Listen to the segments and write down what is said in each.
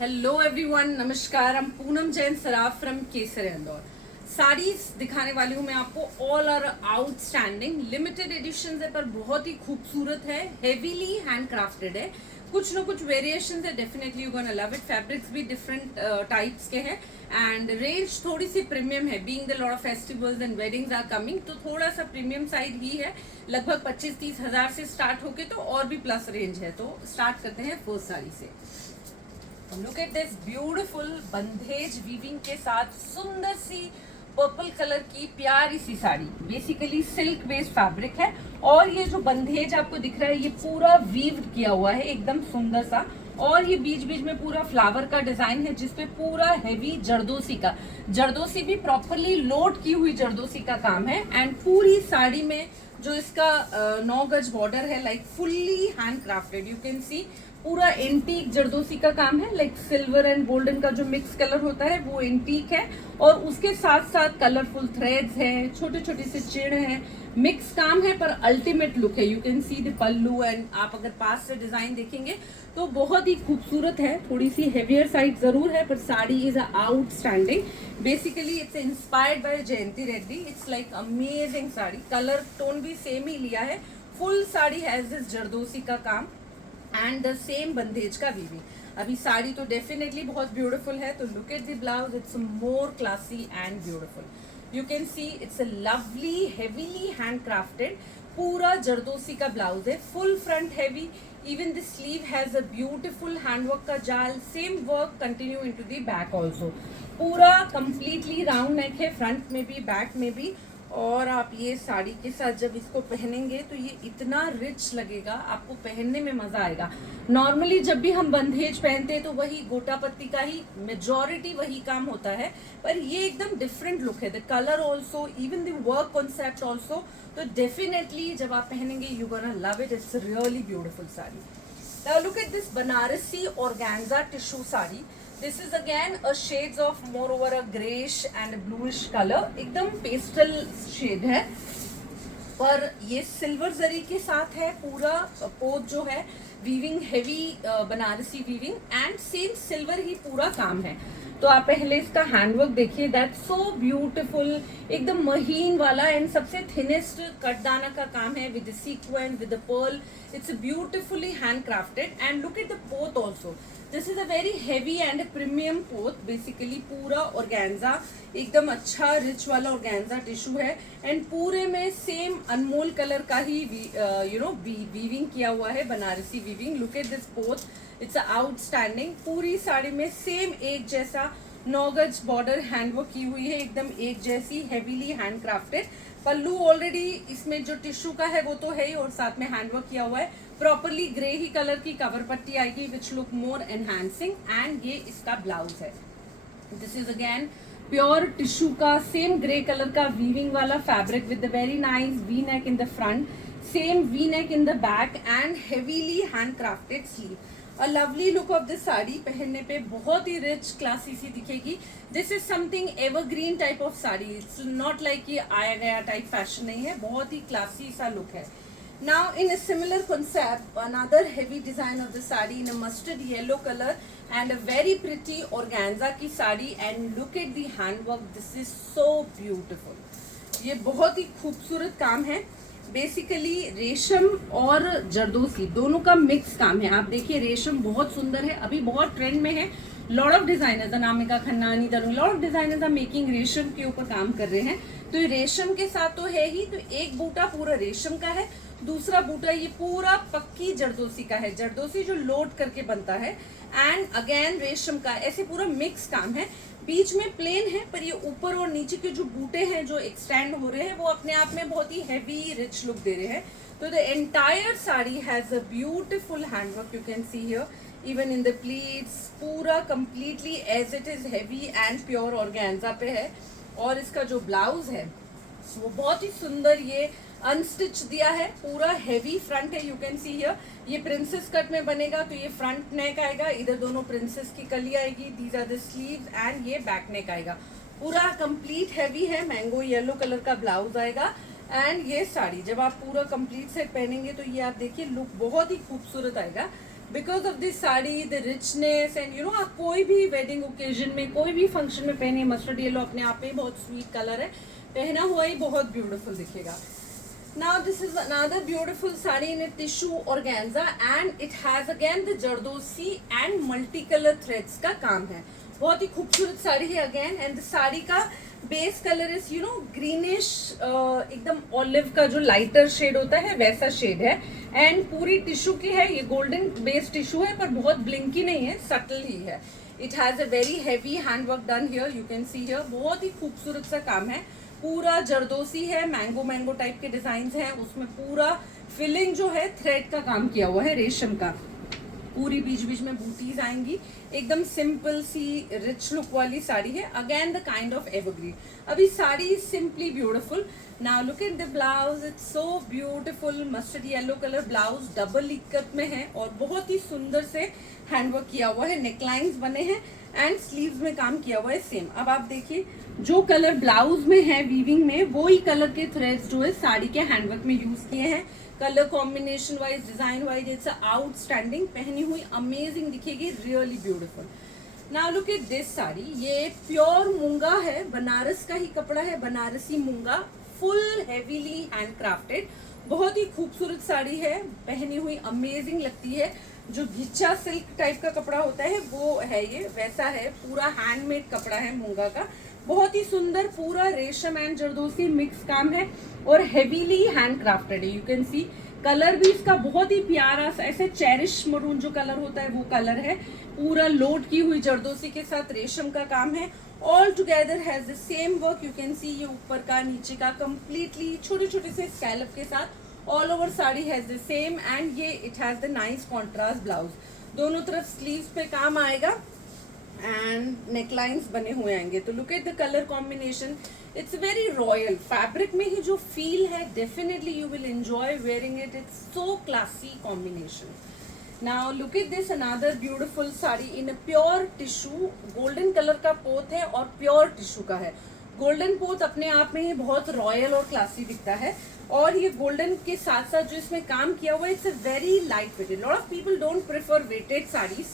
Hello everyone, नमस्कार। हम Poonam Jain Saraf from Kesar Indore. Saris दिखाने वाली हूँ मैं आपको। All are outstanding, limited edition है पर बहुत ही खूबसूरत है, हेवीली हैंड क्राफ्टेड है। कुछ ना कुछ वेरिएशन है, definitely you gonna love it. Fabrics भी डिफरेंट टाइप्स के हैं एंड रेंज थोड़ी सी प्रीमियम है। Being the lot of festivals and weddings are coming, तो थोड़ा सा प्रीमियम साइड ही है। लगभग 25-30 हज़ार से स्टार्ट होके तो और भी प्लस रेंज है। तो स्टार्ट करते हैं फर्स्ट साड़ी से। Look at this beautiful bandhej weaving के साथ सुंदर सी पर्पल कलर की प्यारी सी sari. Basically silk based fabric है और ये जो बंधेज आपको दिख रहा है ये पूरा वीव किया हुआ है, एकदम सुंदर सा। और ये बीच बीच में पूरा फ्लावर का डिजाइन है जिसपे पूरा हैवी जरदोसी भी प्रॉपरली लोड की हुई जरदोसी का काम है। एंड पूरी साड़ी में जो इसका 9 गज बॉर्डर है, like fully hand crafted, you can सी पूरा एंटीक जरदोसी का काम है। लाइक सिल्वर एंड गोल्डन का जो मिक्स कलर होता है वो एंटीक है और उसके साथ साथ कलरफुल थ्रेड्स हैं, छोटे छोटे से चिड़ हैं, मिक्स काम है पर अल्टीमेट लुक है। You can see the pallu and आप अगर पास से डिजाइन देखेंगे तो बहुत ही खूबसूरत है। थोड़ी सी हेवियर साइड जरूर है पर sari is outstanding. Basically it's inspired by Jayanti Reddy. It's like amazing sari. Colour tone भी सेम ही लिया है। Full sari has this zardozi का काम एंड द सेम बंदेज का वीविंग। अभी साड़ी तो डेफिनेटली बहुत ब्यूटीफुल है। तो look at the blouse, it's more classy and beautiful. You can see it's a lovely heavily hand crafted, पूरा जरदोसी का ब्लाउज है, full front heavy. Even the sleeve has a beautiful handwork का जाल, same work continue into the back also. पूरा completely round neck है, front में भी back में भी। और आप ये साड़ी के साथ जब इसको पहनेंगे तो ये इतना रिच लगेगा, आपको पहनने में मजा आएगा। नॉर्मली जब भी हम बंधेज पहनते हैं तो वही गोटा पत्ती का ही मेजॉरिटी वही काम होता है, पर ये एकदम डिफरेंट लुक है। The colour also, even the work concept also. तो डेफिनेटली जब आप पहनेंगे you gonna love it. It's really beautiful sari. Now look at this Banarasi organza tissue sari. This is again a shades of more over a grayish and a bluish color. एकदम pastel shade है पर ये silver जरी के साथ है। पूरा पोत जो है weaving heavy Banarasi weaving and same silver ही पूरा काम है। तो आप पहले इसका हैंडवर्क देखिए, दैट सो ब्यूटीफुल, एकदम महीन वाला एंड सबसे थिनेस्ट कटदाना का काम है with sequence with pearl. It's beautifully hand crafted and look at the पोत also. This is a very heavy and premium पोत। बेसिकली पूरा ऑर्गेन्जा एकदम अच्छा रिच वाला ऑर्गेन्जा टिश्यू है एंड पूरे में सेम अनमोल कलर का ही वीविंग किया हुआ है, Banarasi weaving. Look at this पोत, इट्स आउटस्टैंडिंग। पूरी साड़ी में सेम एक जैसा 9 गज बॉर्डर हैंडवर्क की हुई है, एकदम एक जैसी हेवीली हैंड क्राफ्टेड। पल्लू ऑलरेडी इसमें जो टिश्यू का है वो तो है ही और साथ में हैंडवर्क किया हुआ है। प्रॉपरली ग्रे ही कलर की कवर पट्टी आएगी which look more enhancing and ये इसका ब्लाउज है। This is again pure tissue का सेम ग्रे कलर का वीविंग वाला fabric with the very nice V neck in the front, same V neck in the back and heavily hand crafted sleeve. A lovely look of this sari. पहनने पे बहुत ही rich classy सी दिखेगी। This is something evergreen type of sari. It's not like ये आया गया type fashion नहीं है, बहुत ही क्लासी सा लुक है। Now in a similar concept, another heavy design of the saree in a mustard yellow color and a very pretty organza की sari and look at the handwork. This is so beautiful. ये बहुत ही खूबसूरत काम है। Basically रेशम और जरदोसी दोनों का मिक्स काम है। आप देखिए रेशम बहुत सुंदर है, अभी बहुत ट्रेंड में है। लॉट ऑफ डिजाइनर्स, अनामिका खन्नानी, lot of designers are making रेशम के ऊपर काम कर रहे हैं। तो ये रेशम के साथ तो है ही, तो एक बूटा पूरा रेशम का है, दूसरा बूटा ये पूरा पक्की जरदोसी का है। जरदोसी जो लोड करके बनता है एंड अगेन रेशम का, ऐसे पूरा मिक्स काम है। बीच में प्लेन है पर ये ऊपर और नीचे के जो बूटे हैं जो एक्सटेंड हो रहे हैं वो अपने आप में बहुत ही हैवी रिच लुक दे रहे हैं। तो the entire sari has a beautiful handwork, you can see here even in the pleats. पूरा completely as it is heavy and pure organza पे है। और इसका जो ब्लाउज है वो बहुत ही सुंदर ये अनस्टिच दिया है, पूरा हेवी फ्रंट है। यू कैन सी हियर ये प्रिंसेस कट में बनेगा तो ये फ्रंट नेक आएगा, इधर दोनों प्रिंसेस की कली आएगी, these are the sleeves and ये बैक नेक आएगा। पूरा कंप्लीट हैवी है, मैंगो येलो कलर का ब्लाउज आएगा एंड ये साड़ी जब आप पूरा कंप्लीट सेट पहनेंगे तो ये आप देखिए लुक बहुत ही खूबसूरत आएगा। Because of this sari, the richness and you know, आप कोई भी वेडिंग ओकेजन में, कोई भी फंक्शन में पहनिए। मस्टर्ड येलो अपने आप में बहुत स्वीट कलर है, पहना हुआ ही बहुत ब्यूटीफुल दिखेगा। Now this is another beautiful sari in a tissue organza and it has again the jardosi and multicolor threads का काम है। बहुत ही खूबसूरत साड़ी है अगेन। एंड साड़ी का base colour is you know greenish, एकदम ऑलिव का जो लाइटर शेड होता है वैसा शेड है। एंड पूरी टिश्यू की है, ये गोल्डन बेस्ड टिश्यू है पर बहुत ब्लिंकी नहीं है, सटल ही है। It has a very heavy handwork done here, you can see here. बहुत ही खूबसूरत सा काम है, पूरा जरदोसी है, मैंगो टाइप के डिजाइन हैं, उसमें पूरा फिलिंग जो है थ्रेड का काम किया हुआ है, रेशम का। पूरी बीच बीच में बूटीज आएंगी, एकदम सिंपल सी रिच लुक वाली साड़ी है। Again the kind of evergreen. अभी sari is simply beautiful. Now look at the blouse, it's so beautiful. Mustard yellow colour blouse double ikat में है और बहुत ही सुंदर से हैंडवर्क किया हुआ है, नेकलाइंस बने हैं एंड स्लीव्स में काम किया हुआ है सेम। अब आप देखिए, जो कलर ब्लाउज में है वीविंग में, वो ही कलर के थ्रेड्स जो है साड़ी के हैंडवर्क में यूज किए हैं। Colour combination wise, design wise, it's outstanding. पहनी हुई अमेजिंग दिखेगी, really beautiful. Now look at this sari, ये प्योर मूंगा है, बनारस का ही कपड़ा है, बनारसी मूंगा, फुल हेवीली हैंड क्राफ्टेड। बहुत ही खूबसूरत साड़ी है, पहनी हुई अमेजिंग लगती है। जो घिच्चा सिल्क टाइप का कपड़ा होता है वो है ये, वैसा है। पूरा हैंडमेड कपड़ा है मूंगा का, बहुत ही सुंदर। पूरा रेशम एंड जरदोसी मिक्स काम है और हेवीली हैंड क्राफ्टेड है। यू कैन सी कलर भी इसका बहुत ही प्यारा सा, ऐसे चेरिश मरून जो कलर होता है वो कलर है। पूरा लोड की हुई जरदोसी के साथ रेशम का काम है। All together has the same work. You can सी ये ऊपर का नीचे का कंप्लीटली छोटे छोटे से स्कैलप के साथ all over sari has the same. And ये it has the nice contrast blouse. दोनों तरफ स्लीव्स पे काम आएगा एंड नेकलाइंस बने हुए आएंगे। तो look at the colour combination, it's very royal. Fabric में ही जो फील है, definitely you will enjoy wearing it. It's so classy combination. Now look at this, another beautiful sari in a pure tissue. Golden colour का पोत है और pure tissue का है। Golden पोत अपने आप में ही बहुत रॉयल और क्लासी दिखता है। और ये गोल्डन के साथ साथ जो इसमें काम किया हुआ है, it's a very light weighted. Lot of people don't prefer weighted saris,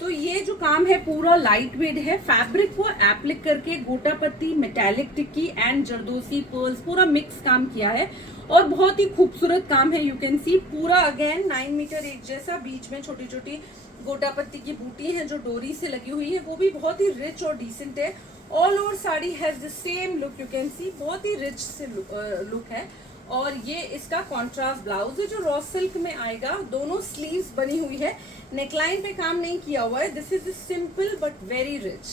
तो ये जो काम है पूरा लाइट वेट है। फैब्रिक को एप्लिक करके गोटा पत्ती, मेटालिक टिक्की एंड जरदोसी पर्ल्स, पूरा मिक्स काम किया है और बहुत ही खूबसूरत काम है। यू कैन सी पूरा अगेन 9 मीटर एक जैसा, बीच में छोटी छोटी गोटा पत्ती की बूटी है जो डोरी से लगी हुई है, वो भी बहुत ही रिच और डिसेंट है। All over sari has the same look. You can सी बहुत ही रिच से लुक है। और ये इसका कॉन्ट्रास्ट ब्लाउज है जो रॉ सिल्क में आएगा। दोनों स्लीव्स बनी हुई है, नेकलाइन पे काम नहीं किया हुआ है। This is simple but very rich.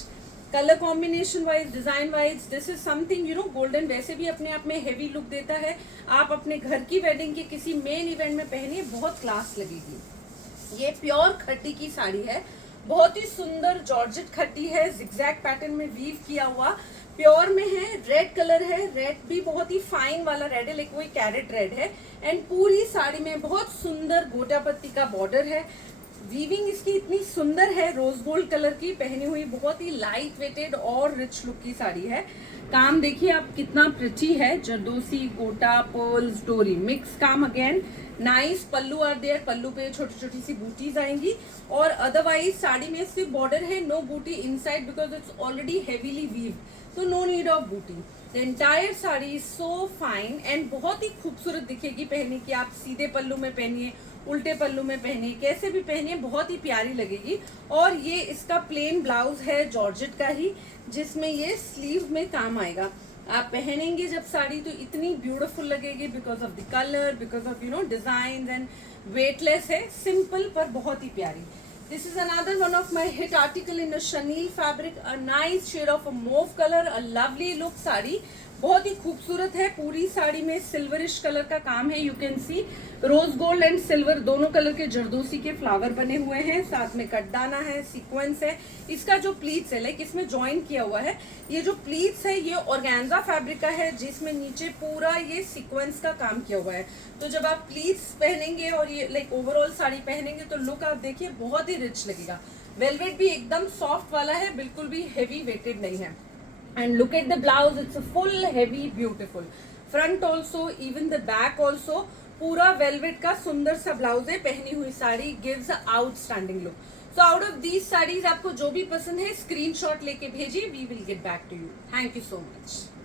Colour combination wise, design wise, this is something you know. Golden वैसे भी अपने आप में हेवी लुक देता है। आप अपने घर की वेडिंग के किसी मेन इवेंट में पहनिए, बहुत क्लास लगेगी। ये प्योर खट्टी की साड़ी है, बहुत ही सुंदर जॉर्जेट खट्टी है, जिगजैग पैटर्न में वीव किया हुआ, प्योर में है। रेड कलर है, रेड भी बहुत ही फाइन वाला रेड है, लेकिन वही कैरेट रेड है। एंड पूरी साड़ी में बहुत सुंदर गोटा पत्ती का बॉर्डर है। वीविंग इसकी इतनी सुंदर है, रोज गोल्ड कलर की पहनी हुई, बहुत ही लाइट वेटेड और रिच लुक की साड़ी है। काम देखिए आप कितना प्रिटी है, जरदोसी, गोटा, पर्ल्स, डोरी, मिक्स काम। Again nice pallu are there, pallu पे छोटी छोटी सी बूटीज आएंगी। और अदरवाइज साड़ी में सिर्फ बॉर्डर है, no buti inside because it's already heavily weave, तो no need of buti. The entire sari is so fine and बहुत ही खूबसूरत दिखेगी पहने की। आप सीधे पल्लू में पहनिए, उल्टे पल्लू में पहनिए, कैसे भी पहनिए, बहुत ही प्यारी लगेगी। और ये इसका प्लेन ब्लाउज है जॉर्जेट का ही, जिसमें ये स्लीव में काम आएगा। आप पहनेंगे जब साड़ी तो इतनी ब्यूटीफुल लगेगी because of the colour, because of you know design. And weightless है, सिंपल पर बहुत ही प्यारी। This is another one of my hit article in a chenille fabric, a nice shade of a mauve color, a lovely look sari. बहुत ही खूबसूरत है। पूरी साड़ी में सिल्वरिश कलर का काम है। You can see rose gold and silver दोनों कलर के जरदोसी के फ्लावर बने हुए हैं, साथ में कटदाना है, सीक्वेंस है। इसका जो प्लीट्स है, लाइक इसमें ज्वाइन किया हुआ है। ये जो प्लीट्स है ये ऑर्गेन्जा फैब्रिक का है, जिसमें नीचे पूरा ये सीक्वेंस का काम किया हुआ है। तो जब आप प्लीट्स पहनेंगे और ये लाइक ओवरऑल साड़ी पहनेंगे तो लुक आप देखिए बहुत ही रिच लगेगा। वेलवेट भी एकदम सॉफ्ट वाला है, बिल्कुल भी हेवी वेटेड नहीं है। And look at the blouse, it's a full heavy beautiful front also, even the back also पूरा वेलवेट का सुंदर सा ब्लाउज है, पहनी हुई sari gives outstanding look. So out of these saris आपको जो भी पसंद है स्क्रीनशॉट लेके भेजिए, we will get back to you. Thank you so much.